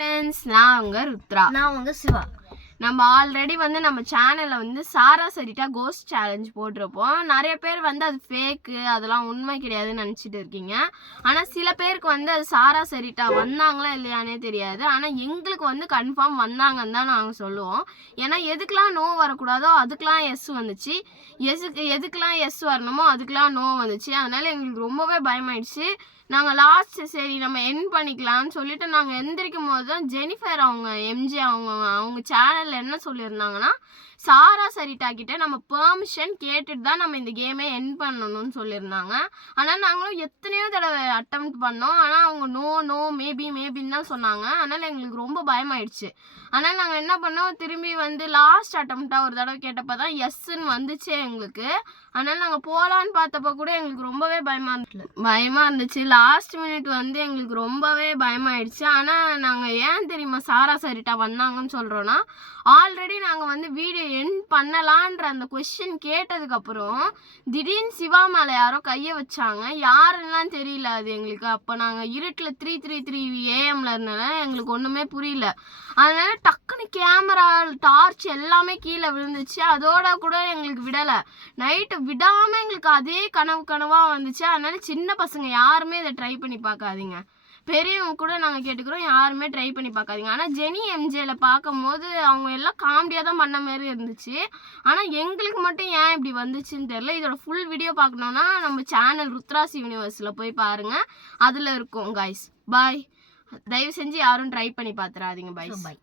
Friends, நான் உங்க ருத்ரா. நான் உங்க சிவா. நம்ம ஆல்ரெடி நம்ம சேனல்ல சாரா சரிட்டா கோஸ்ட் சேலஞ்ச் போட்டிருப்போம். நிறைய பேர் அது ஃபேக்கு, அதெல்லாம் உண்மை கிடையாதுன்னு நினச்சிட்டு இருக்கீங்க. ஆனால் சில பேருக்கு அது சாரா சரிட்டா வந்தாங்களா இல்லையானே தெரியாது. ஆனால் எங்களுக்கு கன்ஃபார்ம் வந்தாங்கன்னு தான் நாங்கள் சொல்லுவோம். ஏன்னா எதுக்கெலாம் நோ வரக்கூடாதோ அதுக்கெலாம் எஸ் வந்துச்சு, எதுக்கெலாம் எஸ் வரணுமோ அதுக்கெலாம் நோ வந்துச்சு. அதனால எங்களுக்கு ரொம்பவே பயமாயிடுச்சு. நாங்கள் லாஸ்ட் சரி நம்ம என் பண்ணிக்கலாம்னு சொல்லிட்டு நாங்கள் எந்திரிக்கும் போது தான் ஜெனிஃபர் அவங்க எம்ஜி அவங்க சேனலில் என்ன சொல்லியிருந்தாங்கன்னா, சாரா சரிட்டா கிட்ட நம்ம பெர்மிஷன் கேட்டுட்டு தான் நம்ம இந்த கேமே என் பண்ணணும்னு சொல்லியிருந்தாங்க. ஆனால் நாங்களும் எத்தனையோ தடவை அட்டெம்ப்ட் பண்ணோம். ஆனால் அவங்க நோ மேபின்னு தான் சொன்னாங்க. அதனால் எங்களுக்கு ரொம்ப பயமாயிடுச்சு. ஆனால் நாங்கள் என்ன பண்ணோம், திரும்பி லாஸ்ட் அட்டெம்ப்டாக ஒரு தடவை கேட்டப்போ தான் எஸ்ன்னு வந்துச்சே எங்களுக்கு. அதனால் நாங்கள் போகலான்னு பார்த்தப்போ கூட எங்களுக்கு ரொம்பவே பயமாக இருந்துச்சு. லாஸ்ட் மினிட் எங்களுக்கு ரொம்பவே பயமாயிடுச்சு. ஆனால் நாங்கள் ஏன் தெரியுமா சாரா சரிட்டா வந்தாங்கன்னு சொல்கிறோன்னா, ஆல்ரெடி நாங்கள் வீடியோ எண்ட் பண்ணலான்ற அந்த கொஸ்டின் கேட்டதுக்கப்புறம் திடீர்னு சிவா மேலே யாரோ கையை வச்சாங்க. யாருன்னெலாம் தெரியல அது எங்களுக்கு. அப்போ நாங்கள் இருட்டில் 3:33 AM இருந்தனால எங்களுக்கு ஒன்றுமே புரியல. அதனால டக்குன்னு கேமரா டார்ச் எல்லாமே கீழே விழுந்துச்சு. அதோட கூட எங்களுக்கு விடலை, நைட்டு விடாமல் எங்களுக்கு அதே கனவாக வந்துச்சு. அதனால சின்ன பசங்க யாருமே இதை ட்ரை பண்ணி பார்க்காதீங்க. பெரியவங்க கூட நாங்கள் கேட்டுக்கிறோம், யாருமே ட்ரை பண்ணி பார்க்காதீங்க. ஆனால் ஜெனி எம்ஜேல பார்க்கும் போது அவங்க எல்லாம் காமெடியாக தான் பண்ண மாதிரி இருந்துச்சு. ஆனால் எங்களுக்கு மட்டும் ஏன் இப்படி வந்துச்சுன்னு தெரியல. இதோட ஃபுல் வீடியோ பார்க்கணுன்னா நம்ம சேனல் ருத்ராஸ் யூனிவர்ஸில் போய் பாருங்கள், அதில் இருக்கும். Guys bye. தயவு செஞ்சு யாரும் ட்ரை பண்ணி பார்த்துறாதீங்க. பாய்.